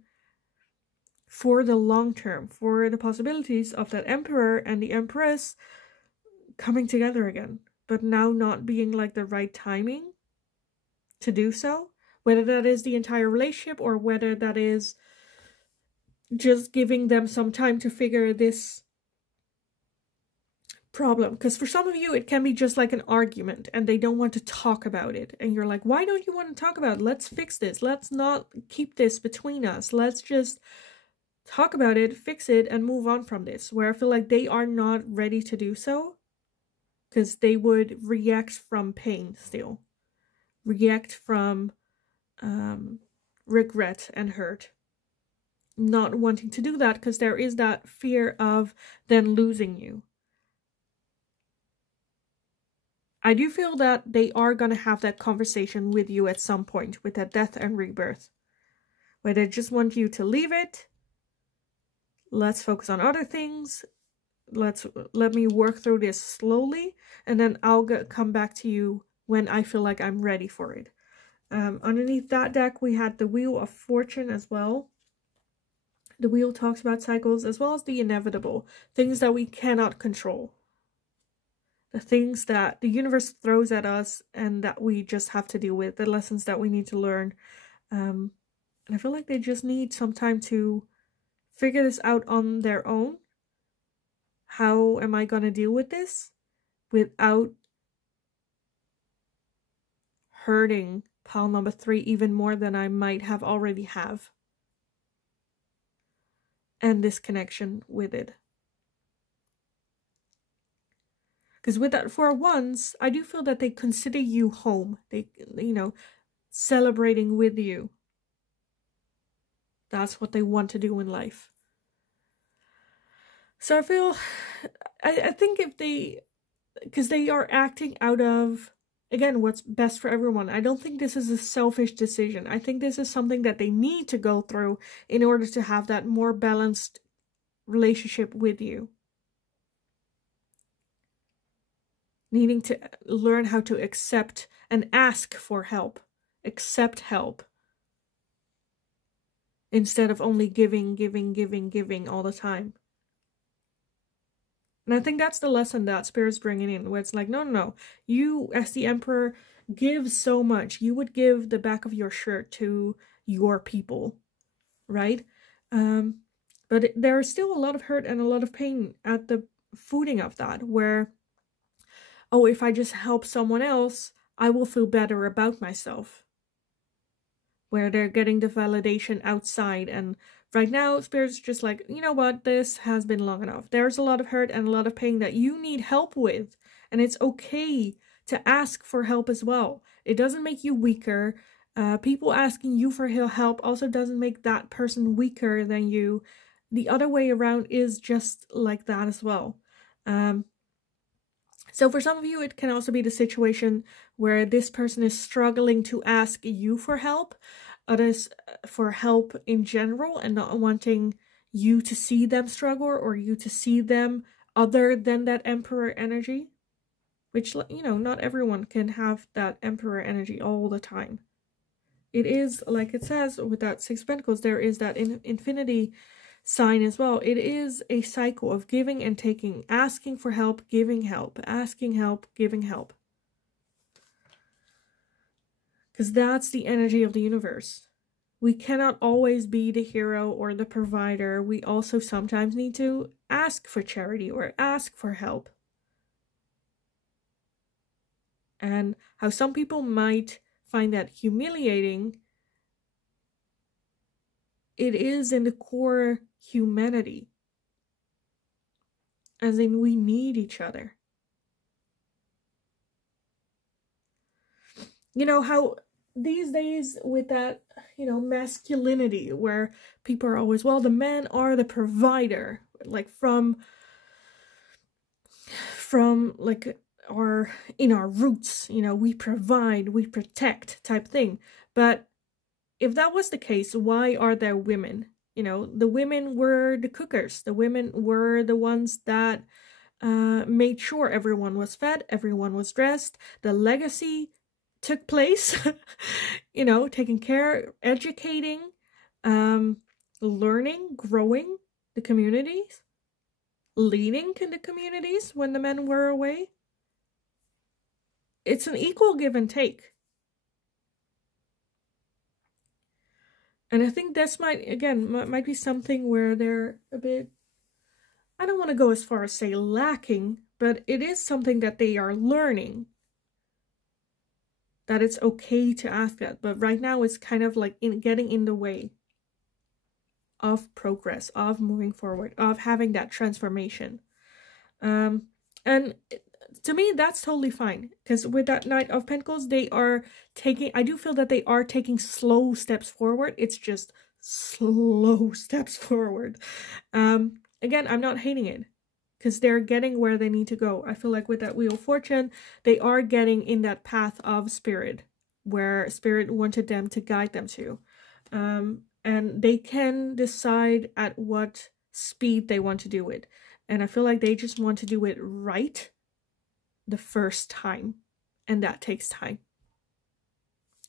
for the long term, for the possibilities of that Emperor and the Empress coming together again. But now not being like the right timing to do so. Whether that is the entire relationship, or whether that is just giving them some time to figure this problem. Because for some of you, it can be just like an argument and they don't want to talk about it. And you're like, why don't you want to talk about it? Let's fix this. Let's not keep this between us. Let's just talk about it, fix it, and move on from this. Where I feel like they are not ready to do so. Because they would react from pain still. React from regret and hurt. not wanting to do that because there is that fear of then losing you. I do feel that they are going to have that conversation with you at some point with that death and rebirth, where they just want you to leave it. Let's focus on other things. Let me work through this slowly, and then I'll come back to you when I feel like I'm ready for it. Underneath that deck, we had the Wheel of Fortune as well. The wheel talks about cycles as well as the inevitable, things that we cannot control. The things that the universe throws at us and that we just have to deal with, the lessons that we need to learn. And I feel like they just need some time to figure this out on their own. How am I going to deal with this without hurting pile number 3 even more than I might have already have? And this connection with it. Because with that 4 of Wands, I do feel that they consider you home. They, celebrating with you. That's what they want to do in life. So I feel, I think if they, because they are acting out of, again, what's best for everyone. I don't think this is a selfish decision. I think this is something that they need to go through in order to have that more balanced relationship with you. Needing to learn how to accept and ask for help. Accept help. Instead of only giving all the time. And I think that's the lesson that Spirit's bringing in, where it's like, no. You, as the Emperor, give so much. You would give the back of your shirt to your people, right? But there is still a lot of hurt and a lot of pain at the footing of that, where, oh, if I just help someone else, I will feel better about myself. Where they're getting the validation outside, and right now, Spirit's just like, you know what, this has been long enough. There's a lot of hurt and a lot of pain that you need help with, and it's okay to ask for help as well. It doesn't make you weaker. People asking you for help also doesn't make that person weaker than you. The other way around is just like that as well. So for some of you, it can also be the situation where this person is struggling to ask you for help, others for help in general, and not wanting you to see them struggle or you to see them other than that Emperor energy. Which, not everyone can have that Emperor energy all the time. It is, like it says with that 6 of Pentacles, there is that infinity sign as well. It is a cycle of giving and taking, asking for help, giving help, asking help, giving help. Because that's the energy of the universe. We cannot always be the hero or the provider. We also sometimes need to ask for charity or ask for help. And how some people might find that humiliating, it is in the core humanity. As in, we need each other. You know how these days with that, masculinity, where people are always, well, the men are the provider, like from like in our roots, we provide, we protect type thing. But if that was the case, why are there women? The women were the cookers. The women were the ones that made sure everyone was fed, everyone was dressed, the legacy took place, taking care, educating, learning, growing the communities, leading in the communities when the men were away. It's an equal give and take. And I think this might be something where they're a bit, I don't want to go as far as say lacking, but it is something that they are learning. That it's okay to ask that. But right now it's kind of like getting in the way of progress, of moving forward, of having that transformation. And to me, that's totally fine. Because with that Knight of Pentacles, I do feel that they are taking slow steps forward. It's just slow steps forward. Again, I'm not hating it, because they're getting where they need to go. I feel like with that Wheel of Fortune, they are getting in that path of Spirit, where Spirit wanted them to guide them to. And they can decide at what speed they want to do it. And I feel like they just want to do it right the first time. And that takes time.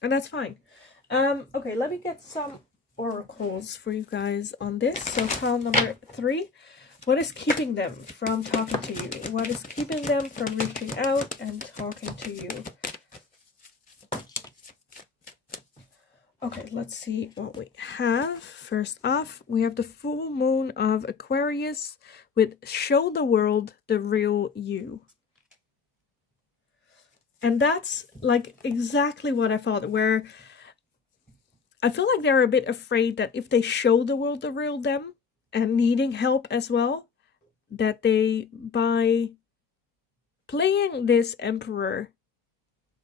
And that's fine. Okay, let me get some oracles for you guys on this. So pile number 3. What is keeping them from talking to you? What is keeping them from reaching out and talking to you? Okay, let's see what we have. First off, we have the full moon of Aquarius with show the world the real you. And that's like exactly what I thought, where I feel like they're a bit afraid that if they show the world the real them, and needing help as well, that they, by playing this Emperor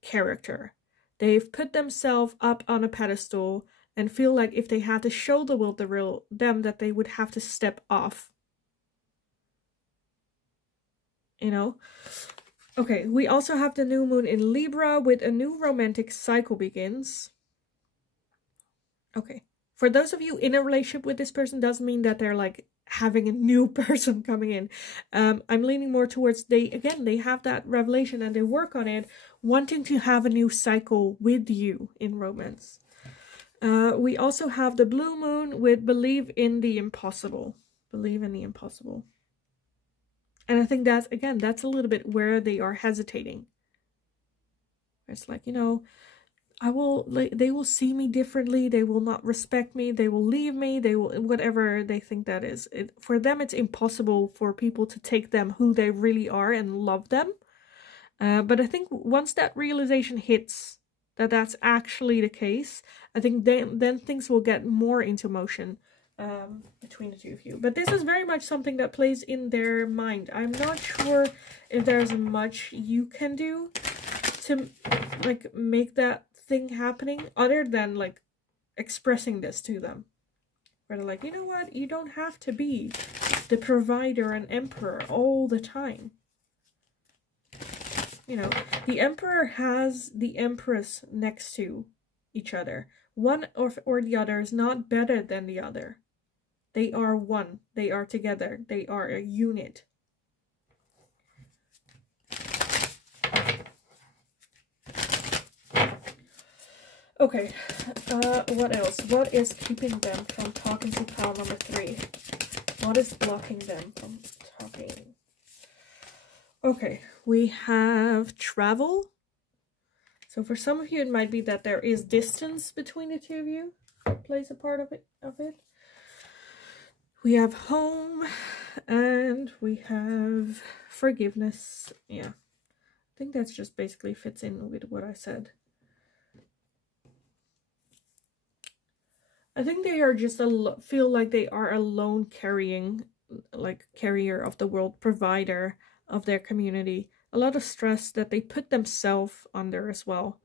character, they've put themselves up on a pedestal and feel like if they had to show the world the real them, that they would have to step off. You know? Okay, we also have the new moon in Libra with a new romantic cycle begins. Okay. For those of you in a relationship with this person, doesn't mean that they're like having a new person coming in. I'm leaning more towards they have that revelation and they work on it, wanting to have a new cycle with you in romance. We also have the blue moon with believe in the impossible. Believe in the impossible. And I think that's, again, that's a little bit where they are hesitating. It's like, you know, they will see me differently, they will not respect me, they will leave me, they will, whatever they think that is. For them, it's impossible for people to take them who they really are and love them. But I think once that realization hits that that's actually the case, I think then things will get more into motion between the two of you. But this is very much something that plays in their mind. I'm not sure if there's much you can do to like make that thing happening other than like expressing this to them, where they're like, you know what, you don't have to be the provider and emperor all the time. You know, the emperor has the empress next to each other. One or the other is not better than the other. They are one. They are together. They are a unit. Okay, what else? What is keeping them from talking to pile number 3? What is blocking them from talking? Okay, we have travel. So for some of you, it might be that there is distance between the two of you. That plays a part of it. We have home, and we have forgiveness. Yeah, I think that's just basically fits in with what I said. I think they are just feel like they are alone carrier of the world, provider of their community. A lot of stress that they put themselves under as well.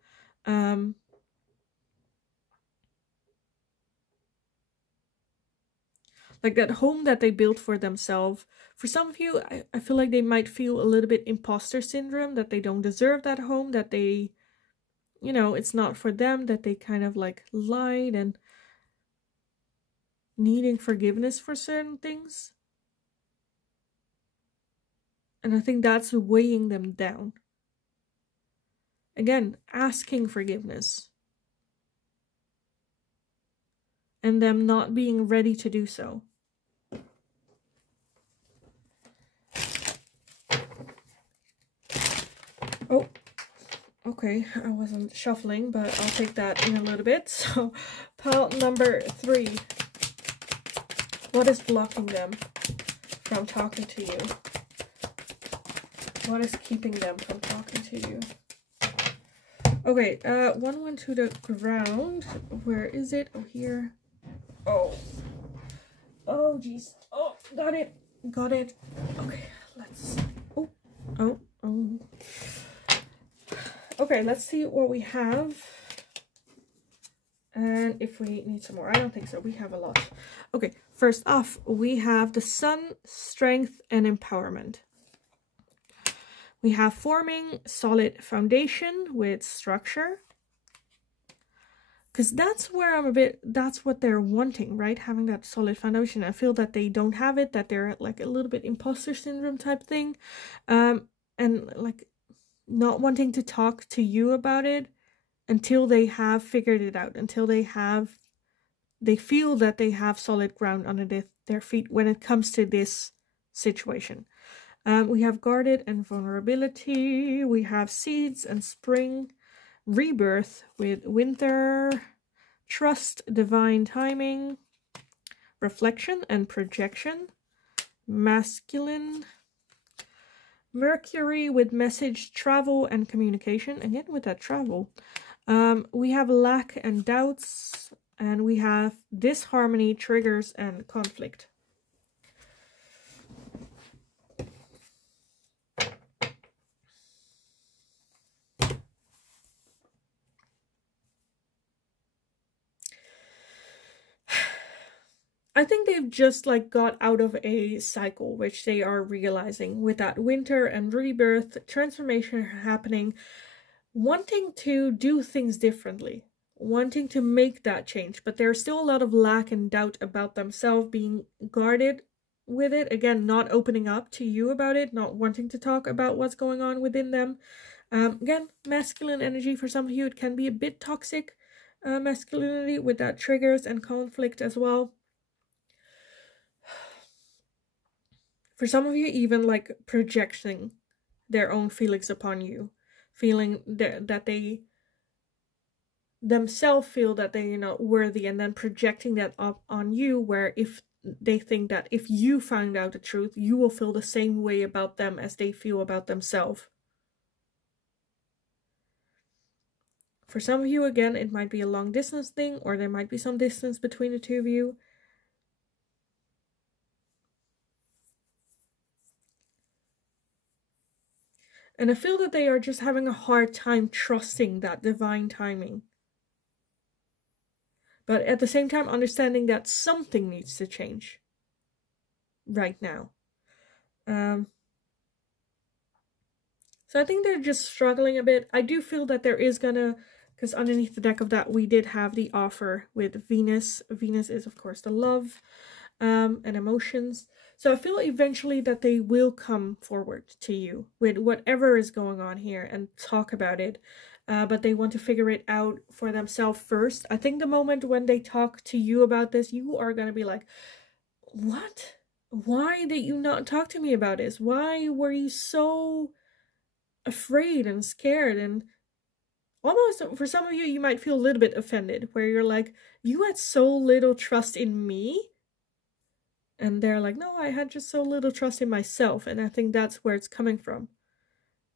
Like that home that they built for themselves. For some of you, I feel like they might feel a little bit imposter syndrome, that they don't deserve that home, that they, you know, it's not for them, that they kind of like lied and needing forgiveness for certain things. And I think that's weighing them down. Again, asking forgiveness. And them not being ready to do so. Oh, okay, I wasn't shuffling, but I'll take that in a little bit. So, pile number 3. What is blocking them from talking to you? What is keeping them from talking to you? Okay, one went to the ground. Where is it? Oh, here. Oh. Oh, jeez. Oh, got it. Got it. Okay, let's... Oh. Okay, let's see what we have. And if we need some more, I don't think so. We have a lot. Okay, first off, we have the sun, strength, and empowerment. We have forming solid foundation with structure. Because that's where I'm a bit, that's what they're wanting, right? Having that solid foundation. I feel that they don't have it, that they're like a little bit imposter syndrome type thing. And like not wanting to talk to you about it until they have figured it out, until they feel that they have solid ground under their feet when it comes to this situation. We have guarded and vulnerability. We have seeds and spring. Rebirth with winter. Trust, divine timing. Reflection and projection. Masculine. Mercury with message, travel, and communication. Again, with that travel. We have lack and doubts. And we have disharmony, triggers, and conflict. I think they've just like got out of a cycle, which they are realizing with that winter and rebirth, transformation happening, wanting to do things differently, wanting to make that change, but there's still a lot of lack and doubt about themselves, being guarded with it. Again, not opening up to you about it, not wanting to talk about what's going on within them. Again, masculine energy, for some of you, it can be a bit toxic masculinity with that triggers and conflict as well. For some of you, even like projecting their own feelings upon you, feeling that they themselves feel that they're not worthy, and then projecting that up on you, where if they think that if you find out the truth, you will feel the same way about them as they feel about themselves. For some of you, again, it might be a long distance thing, or there might be some distance between the two of you. And I feel that they are just having a hard time trusting that divine timing. But at the same time, understanding that something needs to change right now. So I think they're just struggling a bit. I do feel that there is gonna, because underneath the deck of that, we did have the offer with Venus. Venus is, of course, the love and emotions. So I feel eventually that they will come forward to you with whatever is going on here and talk about it. But they want to figure it out for themselves first. I think the moment when they talk to you about this, you are going to be like, what? Why did you not talk to me about this? Why were you so afraid and scared? And almost, for some of you, you might feel a little bit offended, where you're like, you had so little trust in me? And they're like, no, I had just so little trust in myself. And I think that's where it's coming from.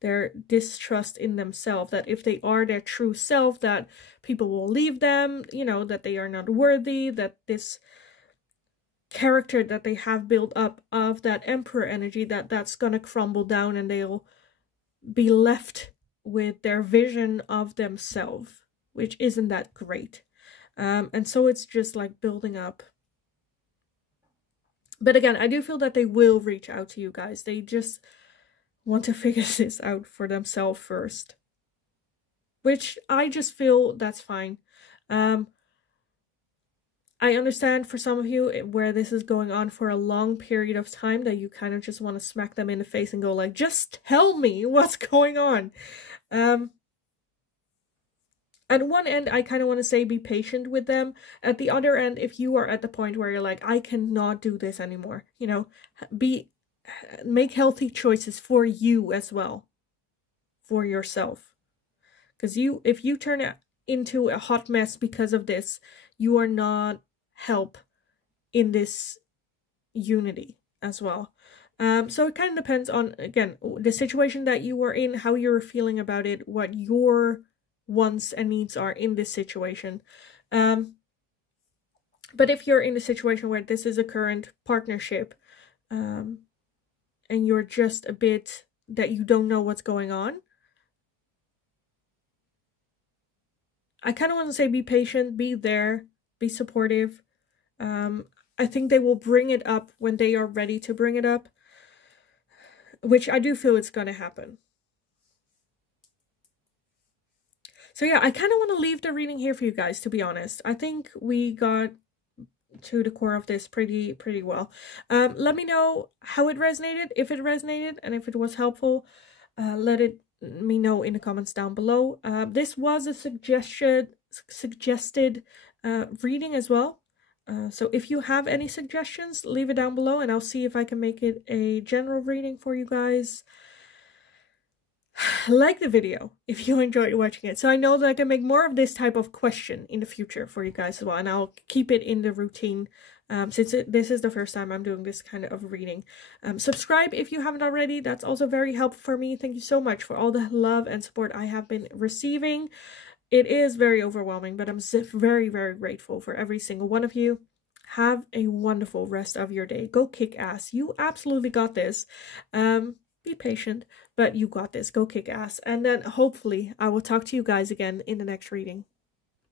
Their distrust in themselves, that if they are their true self, that people will leave them, you know, that they are not worthy, that this character that they have built up of that emperor energy, that's gonna crumble down, and they'll be left with their vision of themselves, which isn't that great. And so it's just like building up. But again, I do feel that they will reach out to you guys. They just want to figure this out for themselves first. Which I just feel that's fine. I understand for some of you where this is going on for a long period of time, that you kind of just want to smack them in the face and go like, just tell me what's going on. At one end, I kind of want to say be patient with them. At the other end, if you are at the point where you're like, I cannot do this anymore, you know, make healthy choices for you as well, for yourself. Because if you turn it into a hot mess because of this, you are not help in this unity as well. So it kind of depends on, again, the situation that you were in, how you're feeling about it, what your wants and needs are in this situation. But if you're in a situation where this is a current partnership, and you're just a bit that you don't know what's going on, I kind of want to say be patient, be there, be supportive. I think they will bring it up when they are ready to bring it up, which I do feel it's going to happen. So yeah, I kind of want to leave the reading here for you guys, to be honest. I think we got to the core of this pretty well. Let me know how it resonated, if it resonated, and if it was helpful. Let me know in the comments down below. This was a suggested reading as well. So if you have any suggestions, leave it down below and I'll see if I can make it a general reading for you guys. Like the video if you enjoyed watching it, so I know that I can make more of this type of question in the future for you guys as well, and I'll keep it in the routine since this is the first time I'm doing this kind of reading. Subscribe if you haven't already, that's also very helpful for me. Thank you so much for all the love and support I have been receiving. It is very overwhelming, but I'm very grateful for every single one of you. Have a wonderful rest of your day. Go kick ass. You absolutely got this. Be patient, but you got this. Go kick ass. And then hopefully I will talk to you guys again in the next reading.